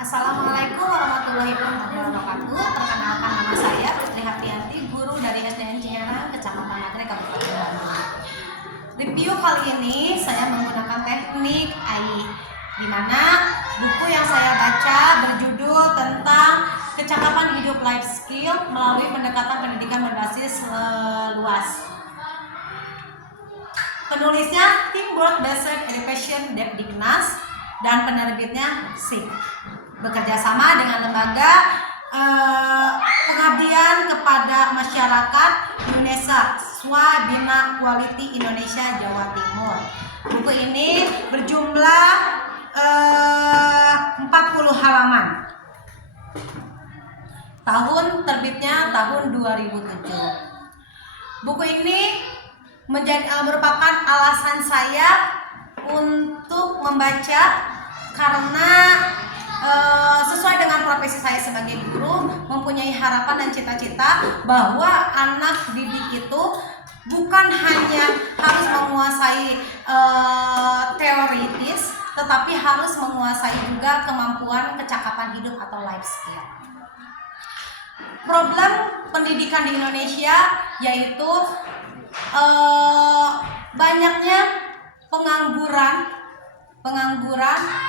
Assalamualaikum warahmatullahi wabarakatuh. Perkenalkan, nama saya Putri Haprianti, guru dari SDN Ciherang, Kecamatan Nagrek, Kabupaten Bandung. Review kali ini saya menggunakan teknik AI, di mana buku yang saya baca berjudul tentang kecakapan hidup life skill melalui pendekatan pendidikan berbasis luas. Penulisnya Teamwork Based Education Depdiknas dan penerbitnya SIG. Bekerja sama dengan lembaga pengabdian kepada masyarakat Indonesia, Swabina Quality Indonesia Jawa Timur. Buku ini berjumlah 40 halaman. Tahun terbitnya tahun 2007. Buku ini merupakan alasan saya untuk membaca karena sesuai dengan profesi saya sebagai guru, mempunyai harapan dan cita-cita bahwa anak didik itu bukan hanya harus menguasai teoritis, tetapi harus menguasai juga kemampuan kecakapan hidup atau life skill. Problem pendidikan di Indonesia yaitu banyaknya pengangguran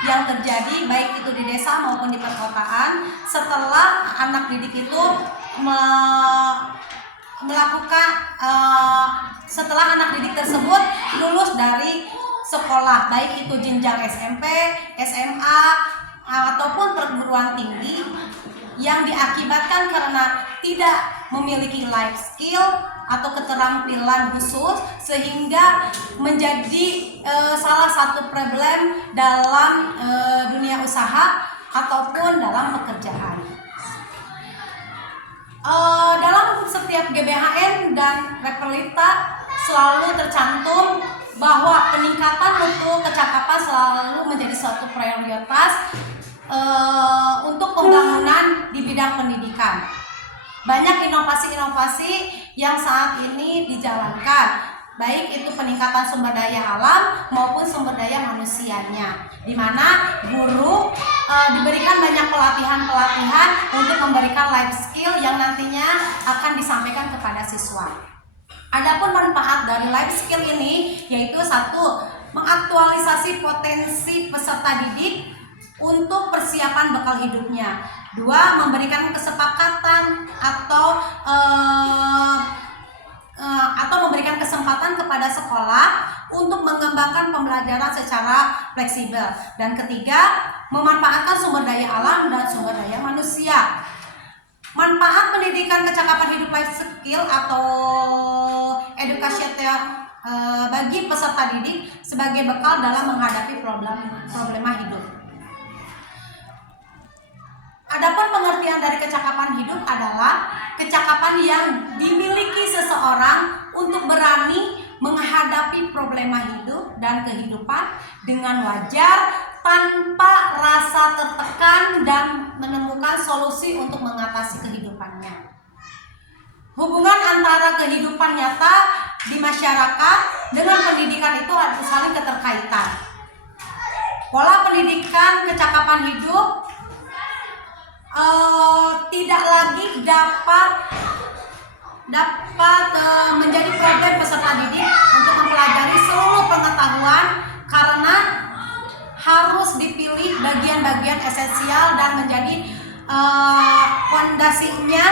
yang terjadi baik itu di desa maupun di perkotaan setelah anak didik itu setelah anak didik tersebut lulus dari sekolah, baik itu jenjang SMP, SMA ataupun perguruan tinggi, yang diakibatkan karena tidak memiliki life skill atau keterampilan khusus, sehingga menjadi salah satu problem dalam dunia usaha ataupun dalam pekerjaan. Dalam setiap GBHN dan Reperlita selalu tercantum bahwa peningkatan mutu kecakapan selalu menjadi suatu prioritas untuk pembangunan di bidang pendidikan. Banyak inovasi-inovasi yang saat ini dijalankan, baik itu peningkatan sumber daya alam maupun sumber daya manusianya, di mana guru diberikan banyak pelatihan-pelatihan untuk memberikan life skill yang nantinya akan disampaikan kepada siswa. Adapun manfaat dari life skill ini yaitu satu, mengaktualisasi potensi peserta didik untuk persiapan bekal hidupnya. Dua, memberikan kesepakatan atau memberikan kesempatan kepada sekolah untuk mengembangkan pembelajaran secara fleksibel. Dan ketiga, memanfaatkan sumber daya alam dan sumber daya manusia. Manfaat pendidikan kecakapan hidup life skill atau edukasi bagi peserta didik sebagai bekal dalam menghadapi problema hidup. Adapun pengertian dari kecakapan hidup adalah kecakapan yang dimiliki seseorang untuk berani menghadapi problema hidup dan kehidupan dengan wajar, tanpa rasa tertekan dan menemukan solusi untuk mengatasi kehidupannya. Hubungan antara kehidupan nyata di masyarakat dengan pendidikan itu harus saling keterkaitan. Pola pendidikan kecakapan hidup tidak lagi dapat menjadi problem peserta didik untuk mempelajari seluruh pengetahuan, karena harus dipilih bagian-bagian esensial dan menjadi fondasinya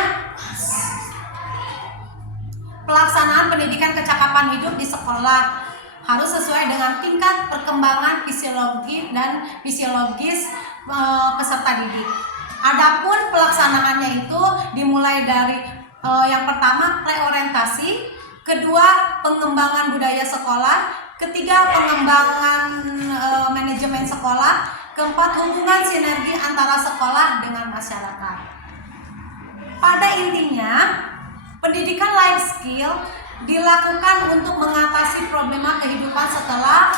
pelaksanaan pendidikan kecakapan hidup di sekolah harus sesuai dengan tingkat perkembangan fisiologis peserta didik. Adapun pelaksanaannya itu dimulai dari yang pertama preorientasi, kedua pengembangan budaya sekolah, ketiga pengembangan manajemen sekolah, keempat hubungan sinergi antara sekolah dengan masyarakat. Pada intinya, pendidikan life skill dilakukan untuk mengatasi problema kehidupan setelah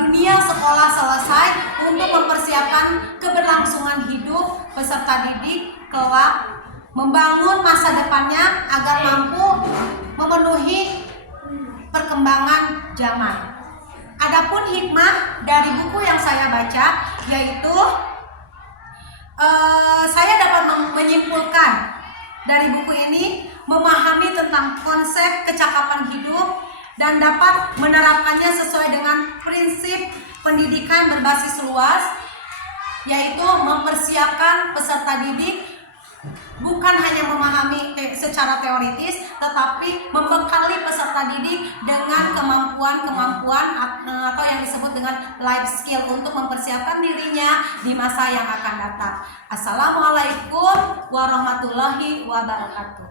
dunia sekolah selesai, untuk mempersiapkan keberlangsungan hidup peserta didik kelak, membangun masa depannya agar mampu memenuhi perkembangan zaman. Adapun hikmah dari buku yang saya baca yaitu Saya dapat menyimpulkan dari buku ini, memahami tentang konsep kecakapan hidup dan dapat menerapkannya sesuai dengan prinsip pendidikan berbasis luas, yaitu mempersiapkan peserta didik bukan hanya memahami secara teoritis, tetapi membekali peserta didik dengan kemampuan-kemampuan atau yang disebut dengan life skill untuk mempersiapkan dirinya di masa yang akan datang. Assalamualaikum warahmatullahi wabarakatuh.